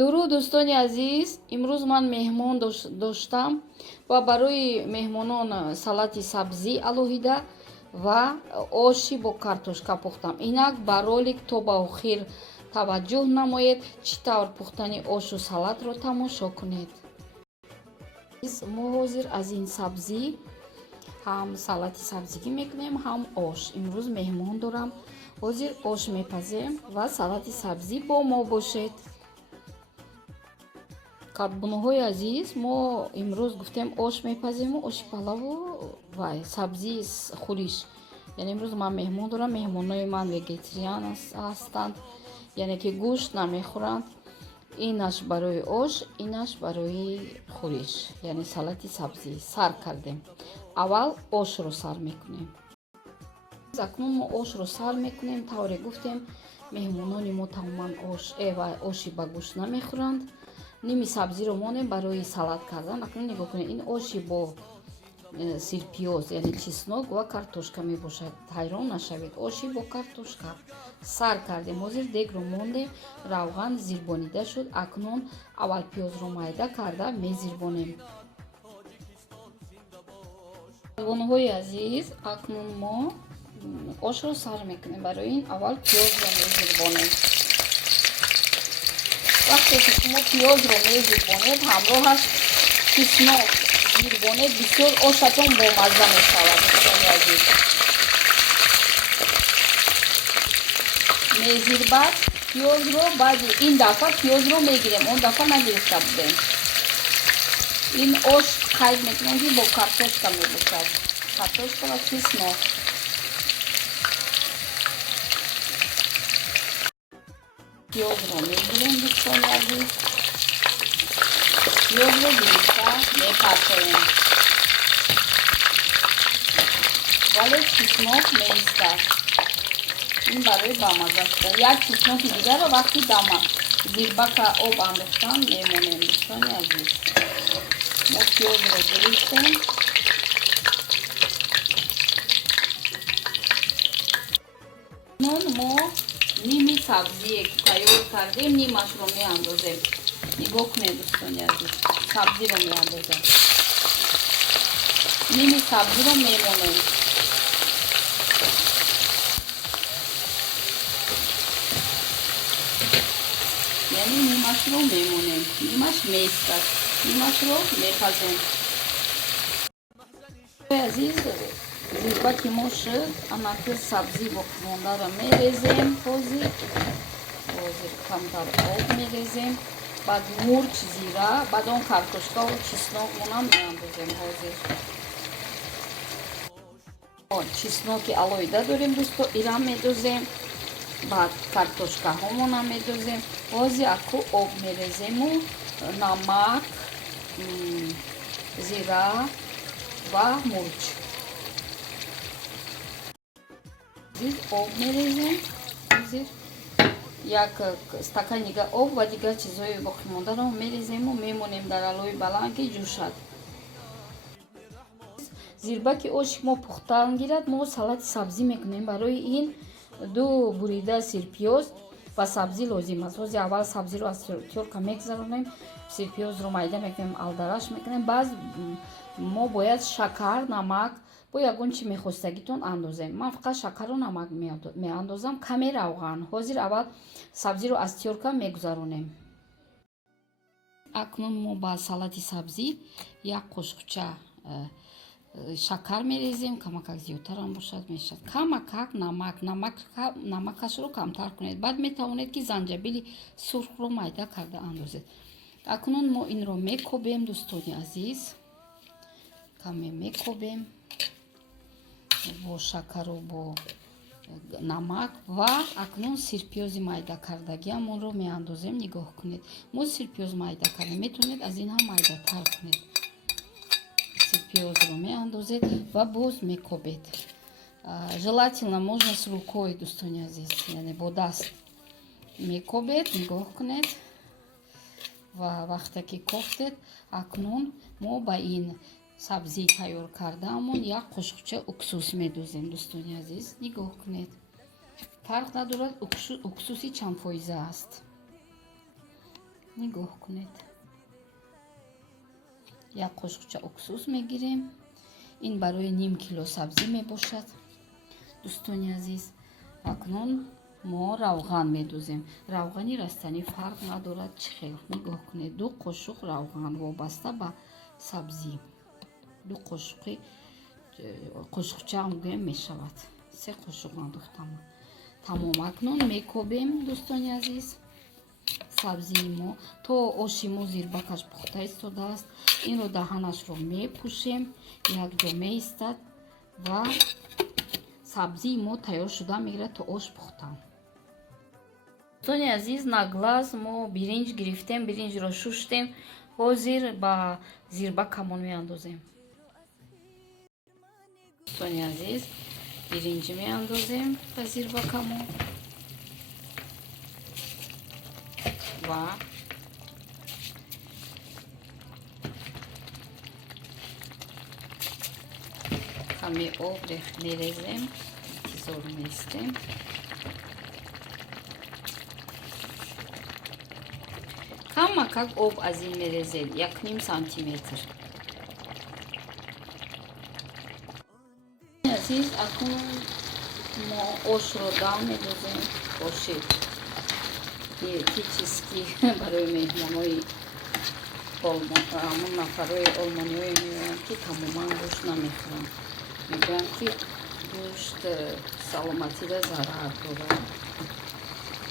дуруд дӯстони азиз, имрӯз ман меҳмон доштам ва барои меҳмонон салати сабзӣ алоҳида ва оши бо картошка пухтам. Инак ба ролик то ба охир таваҷҷӯҳ намоед, чӣ тавр пухтани ошу салатро тамошо кунед. Мо ҳозир аз ин сабзӣ ҳам салати сабзигӣ мекунем, ҳам ош. Имрӯз меҳмон дорам, ҳозир ош мепазем ва салати сабзӣ бо мо бошед. Кадбонуҳои азиз, мо имрӯз гуфтем ош мепазему, оши палаву ва сабзии хуриш. Яъне имрӯз ман меҳмон дорам, меҳмонои ман вегетариан ҳастанд, яъне ки гӯшт намехӯранд. Инаш барои ош, инаш барои хуриш, яъне салати сабзӣ. Сар кардем. Аввал ошро сар мекунем. Акнун мо ошро сар мекунем, тавре гуфтем меҳмонони мо тамоман оши ба гӯшт намехӯранд. Ними сабзиро монем барои салат кардан. Акнун нигоҳ кунед, ин оши бо сирпиёз, яъне чеснок ва картошка мебошад. ҳайрон нашавед, оши бо картошка. Сар кардем. Ҳозир дегро мондем, равған зирбонида шуд. Акнун аввал пиёзро майда карда мезирбонем. Кадбонуҳои азиз, акнун мо ошро сар мекунем. Барои ин аввал пиёзро мезирбонем. вақте ки шумо пиёзро мезирбонед, ҳамроҳаш чеснок зирбонед, бисёр ошатон бомазза мешавад. Мезирбад пиёзро, баъди ин дафъа пиёзро мегирем, он дафъа нагирифта будем. ин ош қайд мекунем ки бо картошка мебошад. Картошка ва чеснок. пиёзро мегирем дӯстони азиз. пиёзро гирифта мепарчоем. вале чеснок меистад. ин барои бамазза шудан. як чесноки дигарро вақти дама зирбака об андохтан мемонем дӯстони азиз. мо пиёзро гирифтем. мо ними сабзие ки тайёр кардем, нимашро меандозем. нигоҳ кунед дӯстони азиз, сабзиро меандозем. ними сабзиро мемонем. яъне нимашро мемонем. нимаш меистад. нимашро мепазем. азиз, зирбаки мо шуд. амаки сабзӣ боқимондаро мерезем. ҳозир камтар об мерезем. баъд мурч, зира, баъд он картошкаву чеснокмонам меандозем. ҳозир чесноки алоҳида дорем дӯсто, ирам медозем. баъд картошкаҳомонам медозем. ҳозир аку об мерезему, намак, зира ва мурч. об мерезем. ҳозир як стаканига об ва дигар чизҳои боқимондаро мерезему, мемонем дар алои баланд ки ҷӯшад. зирбаки оши мо пухтан гирад, мо салати сабзӣ мекунем. барои ин 2 бурида сирпиёз ва сабзӣ лозим аст. ҳозир аввал сабзиро аз тёрка мегзаронем, сирпиёзро майда мекунем, алдараш мекунем. баъд мо бояд шакар, намак бо ягон чӣ мехостагитон андозем. ман фақат шакару намак меандозам, каме равған. ҳозир аввал сабзиро аз тёрка мегузаронем. акнун мо ба салати сабзӣ як қошуқча шакар мерезем. камакак зиёдтарам бошад мешавад. камакак намакашро камтар кунед. баъд метавонед ки занҷабили сурхро майда карда андозед. акнун мо инро мекобем дӯстони азиз. каме мекобем бо шакару бо намак ва акнун сирпиёзи майда кардагиамонро меандозем. нигоҳ кунед, мо сирпиёз майда кардем, метавонед аз ин ҳам майдатар кунед. сирпиёзро меандозед ва боз мекобед. желательно можно с рукой, дӯстони азиз, яъне бо даст мекобед. нигоҳ кунед ва вақте ки кофтед, акнун мо ба ин сабзӣ тайёр кардаамон як қошуқча уксус медозем. дӯстони азиз, нигоҳ кунед, фарқ надорад уксуси чанд фоиза аст. нигоҳ кунед. Як қошуқча уксус мегирем. ин барои ним кило сабзӣ мебошад. дӯстони азиз, акнун мо равған медӯзем. равғани растанӣ фарқ надорад чӣ хел. нигоҳ кунед, 2 қошуқ равған вобаста ба сабзӣ. 2 қошуқи қошуқчаам гӯем мешавад. 3 қошуқ андохтам. тамом. акнун мекобем дӯстони азиз. сабзии мо то оши мо зирбакаш пухта истодааст. инро даҳанашро мепӯшем, якҷо меистад ва сабзии мо тайёр шуда мегирад то ош пухта. дӯстони азиз, наглаз мо биринҷ гирифтем, биринҷро шуштем. ҳозир ба зирбакамон меандозем. дӯстони азиз, биринҷи меандозем ба зирбакамон ва каме об мерезем, интизор меистем. камакак об аз ин мерезед, 1 сантиметр. азиз, акнун мо ошро дам медозем. бошед типически барои меҳмонои ҳамон нафарои олмониҳое меоянд ки тамоман гӯшт намехӯранд. мегӯянд ки гӯшт саломатиро зарар дорад.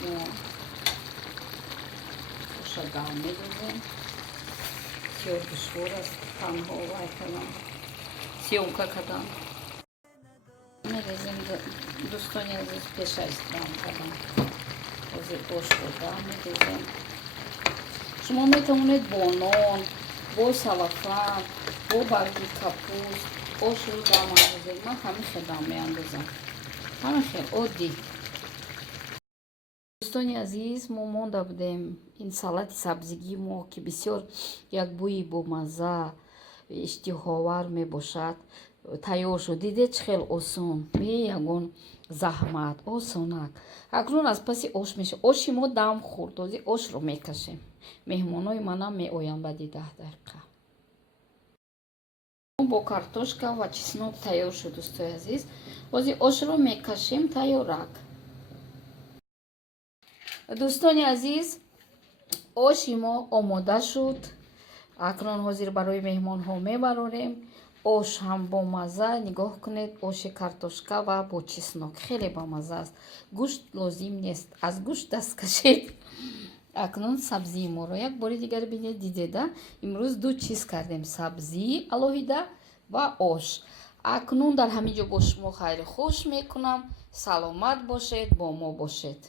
мо оша дам медозем. бисёр душвор аст танҳо вай кардан, сёмка кардан. мерезем дӯстони азиз, пеш аз дам кардан. ҳозир ошро дам медозем. шумо метавонед бо нон, бо салафан, бо барги капуст ошро дам андозед. ман ҳамин хел дам меандозам. ҳамин хел оддӣ. дӯстони азиз, мо монда будем ин салати сабзигии мо ки бисёр як бӯи бомазза, иштиҳовар мебошад. тайёр шуд. дидед чӣ хел осон, бе ягон заҳмат, осонак. акнун аз паси ош меша. оши мо дам хӯрд. ҳозир ошро мекашем. меҳмонои манам меоянд баъди 10 дақиқа. бо картошка ва чеснок тайёр шуд дӯстони азиз. ҳозир ошро мекашем тайёрак. дӯстони азиз, оши мо омода шуд. акнун ҳозир барои меҳмонҳо мебарорем. ош ҳам бомазза. нигоҳ кунед, оши картошка ва бо чеснок хеле бомазза аст. гӯшт лозим нест, аз гӯшт даст кашед. акнун сабзии моро як бори дигар бинед. дидеда имрӯз 2 чиз кардем: сабзӣ алоҳида ва ош. акнун дар ҳамин ҷо бо шумо хайри хуш мекунам. саломат бошед, бо мо бошед.